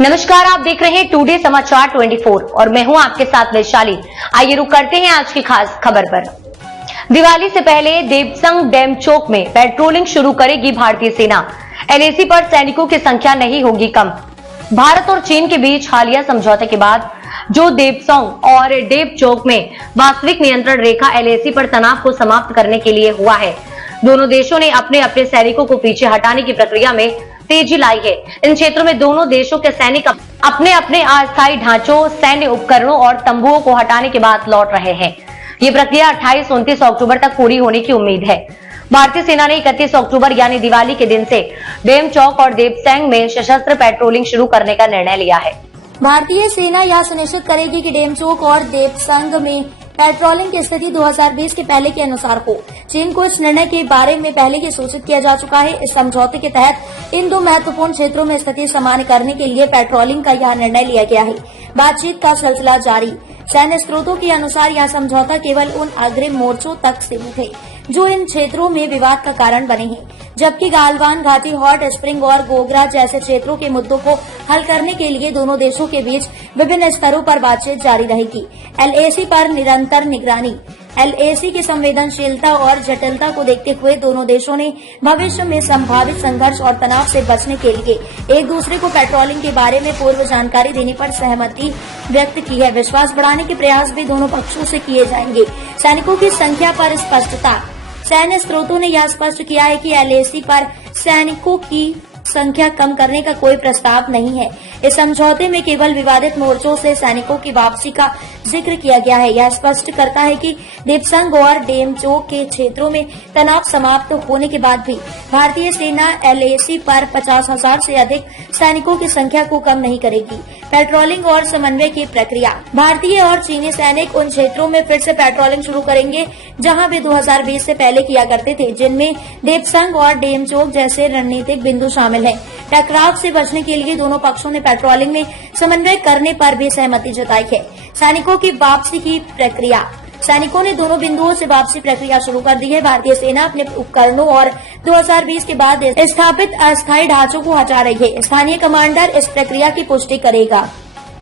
नमस्कार, आप देख रहे हैं टुडे समाचार 24 और मैं हूं आपके साथ वैशाली। आइए रुक करते हैं आज की खास खबर पर। दिवाली से पहले देवसंग डैम चौक में पेट्रोलिंग शुरू करेगी भारतीय सेना। एलएसी पर सैनिकों की संख्या नहीं होगी कम। भारत और चीन के बीच हालिया समझौते के बाद जो देवसोंग और डेव चौक में वास्तविक नियंत्रण रेखा एलएसी पर तनाव को समाप्त करने के लिए हुआ है। दोनों देशों ने अपने अपने सैनिकों को पीछे हटाने की प्रक्रिया में तेजी लाई है। इन क्षेत्रों में दोनों देशों के सैनिक अपने अपने अस्थायी ढांचों, सैन्य उपकरणों और तंबुओं को हटाने के बाद लौट रहे हैं। ये प्रक्रिया 28-29 अक्टूबर तक पूरी होने की उम्मीद है। भारतीय सेना ने 31 अक्टूबर यानी दिवाली के दिन से डैम चौक और देवसैंग में सशस्त्र पेट्रोलिंग शुरू करने का निर्णय लिया है। भारतीय सेना यह सुनिश्चित करेगी कि डैम चौक और देवसंग में पेट्रोलिंग की स्थिति 2020 के पहले के अनुसार हो। चीन को इस निर्णय के बारे में पहले ही सूचित किया जा चुका है। इस समझौते के तहत इन दो महत्वपूर्ण क्षेत्रों में स्थिति सामान्य करने के लिए पेट्रोलिंग का यह निर्णय लिया गया है। बातचीत का सिलसिला जारी। सैन्य स्रोतों के अनुसार यह समझौता केवल उन अग्रिम मोर्चों तक सीमित है जो इन क्षेत्रों में विवाद का कारण बने हैं, जबकि गालवान घाटी, हॉट स्प्रिंग और गोगरा जैसे क्षेत्रों के मुद्दों को हल करने के लिए दोनों देशों के बीच विभिन्न स्तरों पर बातचीत जारी रहेगी। एलएसी पर निरंतर निगरानी। एलएसी की संवेदनशीलता और जटिलता को देखते हुए दोनों देशों ने भविष्य में संभावित संघर्ष और तनाव से बचने के लिए एक दूसरे को पेट्रोलिंग के बारे में पूर्व जानकारी देने पर सहमति व्यक्त की है। विश्वास बढ़ाने के प्रयास भी दोनों पक्षों से किए जाएंगे। सैनिकों की संख्या पर स्पष्टता। सैन्य स्रोतों ने यह स्पष्ट किया है कि एलएसी पर सैनिकों की संख्या कम करने का कोई प्रस्ताव नहीं है। इस समझौते में केवल विवादित मोर्चों से सैनिकों की वापसी का जिक्र किया गया है। यह स्पष्ट करता है कि देवसंग और डैम चौक के क्षेत्रों में तनाव समाप्त होने के बाद भी भारतीय सेना एलएसी पर 50,000 से अधिक सैनिकों की संख्या को कम नहीं करेगी। पेट्रोलिंग और समन्वय की प्रक्रिया। भारतीय और चीनी सैनिक उन क्षेत्रों में फिर से पेट्रोलिंग शुरू करेंगे जहां वे 2020 से पहले किया करते थे, जिनमें देवसंग और डैम चौक जैसे रणनीतिक बिंदु शामिल हैं। टकराव से बचने के लिए दोनों पक्षों ने पेट्रोलिंग में समन्वय करने पर भी सहमति जताई है। सैनिकों की वापसी की प्रक्रिया। सैनिकों ने दोनों बिंदुओं से वापसी प्रक्रिया शुरू कर दी है। भारतीय सेना अपने उपकरणों और 2020 के बाद स्थापित अस्थायी ढांचों को हटा रही है। स्थानीय कमांडर इस प्रक्रिया की पुष्टि करेगा।